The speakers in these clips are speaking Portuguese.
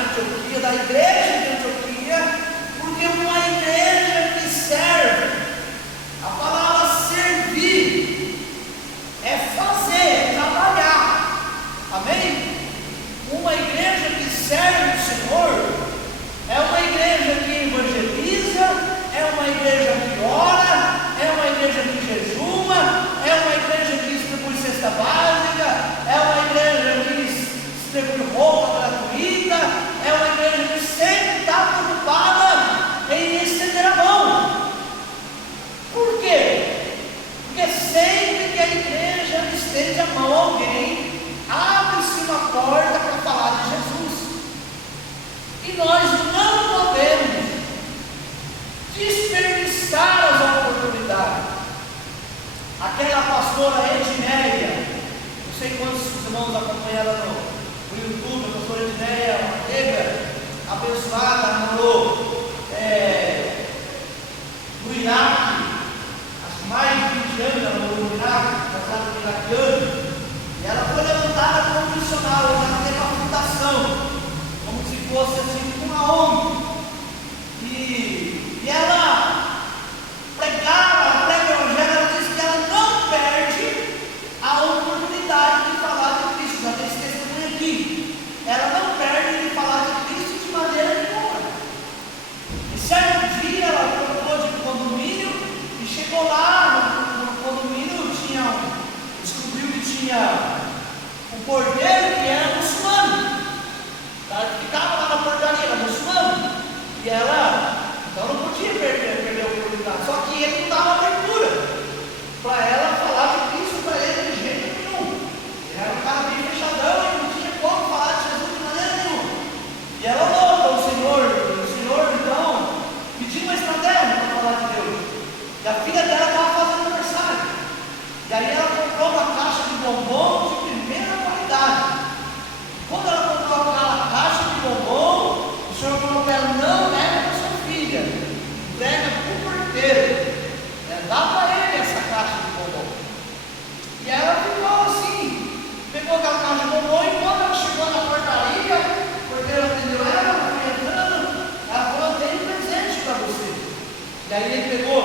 de Antioquia, da igreja de Antioquia, porque uma igreja que serve, a palavra servir é fazer, é trabalhar, amém? Uma igreja que serve o Senhor é uma igreja que evangeliza, é uma igreja que ora, é uma igreja que jejuma, é uma igreja que distribui cesta básica, é uma igreja que distribui roupa gratuita, é uma igreja que sempre está preocupada em estender a mão. Por quê? Porque sempre que a igreja estende a mão a alguém, abre-se uma porta para falar de Jesus. E nós não podemos desperdiçar as oportunidades. Aquela pastora Edneia, não sei quantos irmãos acompanharam no YouTube, a pastora Edneia, uma negra abençoada, morou no Iraque, há mais de 20 anos ela morou no Iraque, casada com iraquiano, e ela foi levantada como missionária, ela teve uma fundação, como se fosse assim uma ONG, e ela pregava, prega o evangelho, ela disse que ela não perde a oportunidade de falar de Cristo. Já tem esse testemunho aqui, ela não perde de falar de Cristo de maneira nenhuma. E certo dia ela trocou de condomínio e chegou lá no condomínio, descobriu que tinha um porteiro que era muçulmano, ficava lá na portaria, era muçulmano, e ela então não podia perder a oportunidade, só que ele não dava abertura para ela falar de Cristo para ele de jeito nenhum. Ele era um cara bem fechadão e não tinha como falar de Jesus de maneira nenhuma. E ela louca o Senhor então pediu uma estratégia para falar de Deus. E a filha dela estava fazendo aniversário, e aí ela comprou uma caixa de bombom de primeira qualidade. Quando ela comprou aquela caixa de bombom, o Senhor falou para ela: não leve para sua filha, entrega para o porteiro, dá para ele essa caixa de bombom. E ela ficou assim, pegou aquela caixa de bombom, e quando ela chegou na portaria, o porteiro atendeu ela, foi entrando, ela falou: eu tenho um presente para você. E aí ele pegou,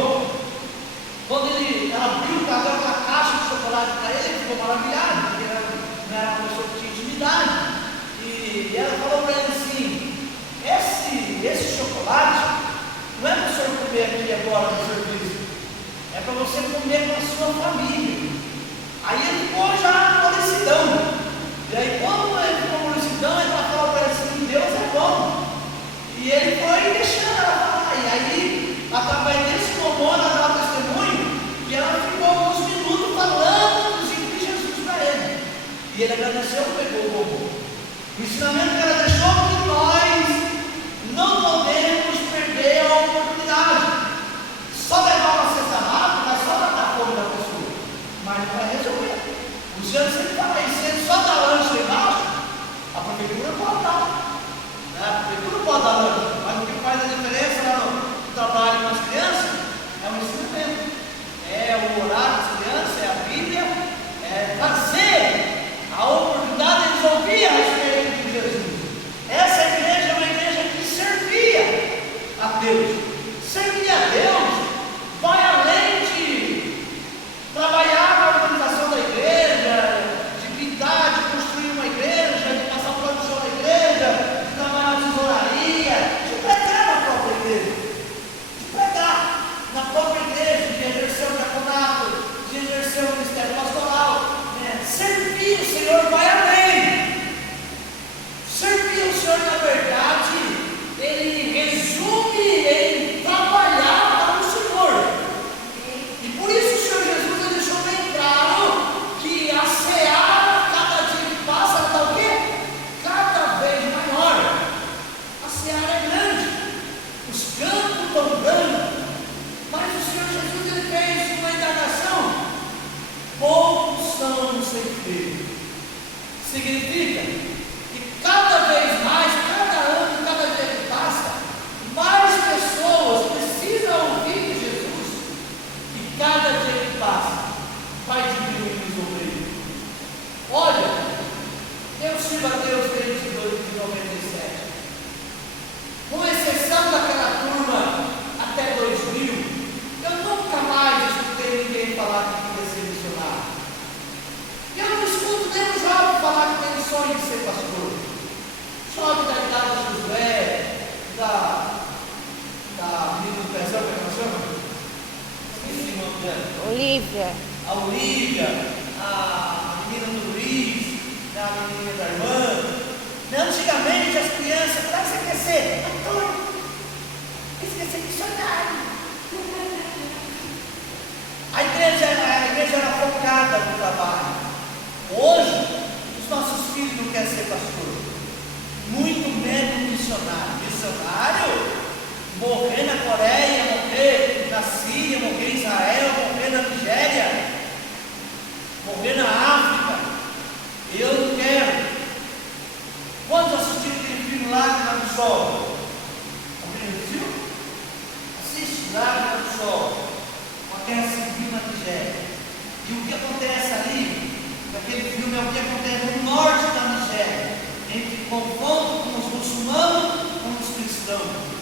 quando ela abriu, pegou aquela caixa de chocolate para ele, ele ficou maravilhado, porque não era uma pessoa que tinha intimidade. E ela falou para ele assim: esse chocolate não é para o senhor comer aqui agora no serviço, é para você comer com a sua família. Aí ele ficou já amolecidão. E aí quando ele ficou amolecidão, ela falou para ele assim: Deus é bom. E ele foi deixando ela falar. E aí, através desse bombom, ela dá o testemunho, e ela ficou alguns minutos falando de Jesus para ele. E ele agradeceu e pegou o bombom. O ensinamento que ela deixou é que nós não podemos perder a oportunidade. Só levar uma cesta rápida vai só matar a fome da pessoa, mas não vai resolver. O Luciano sempre fala isso: se ele só dá lanche lá embaixo, a prefeitura pode dar, né? A prefeitura pode dar lanche, mas o que faz a diferença lá no trabalho com as crianças é o ensinamento, é o horário das crianças, é a Bíblia, é fazer a oportunidade de eles ouvir a respeito de Jesus. Essa igreja é uma igreja que servia a Deus. Servir a Deus vai além de trabalhar na organização da igreja, de pintar, de construir uma igreja, de passar pano no chão da igreja, Olivia. A Olivia, a menina do Luiz, a menina da irmã. Antigamente as crianças, para que você quer ser? Ator. Você quer ser missionário. A igreja era focada no trabalho. Hoje, os nossos filhos não querem ser pastor, muito menos missionário. Missionário, morrer na Coreia, morrer na Síria, morrer em Israel, morrer na Nigéria, morrer na África. Eu não quero. Quantos assistiram aquele filme Lágrima do Sol? Assistiu? Assiste Lágrima do Sol, com a guerra civil na Nigéria. E o que acontece ali, naquele filme, é o que acontece no norte da Nigéria, entre confronto com os muçulmanos e com os cristãos.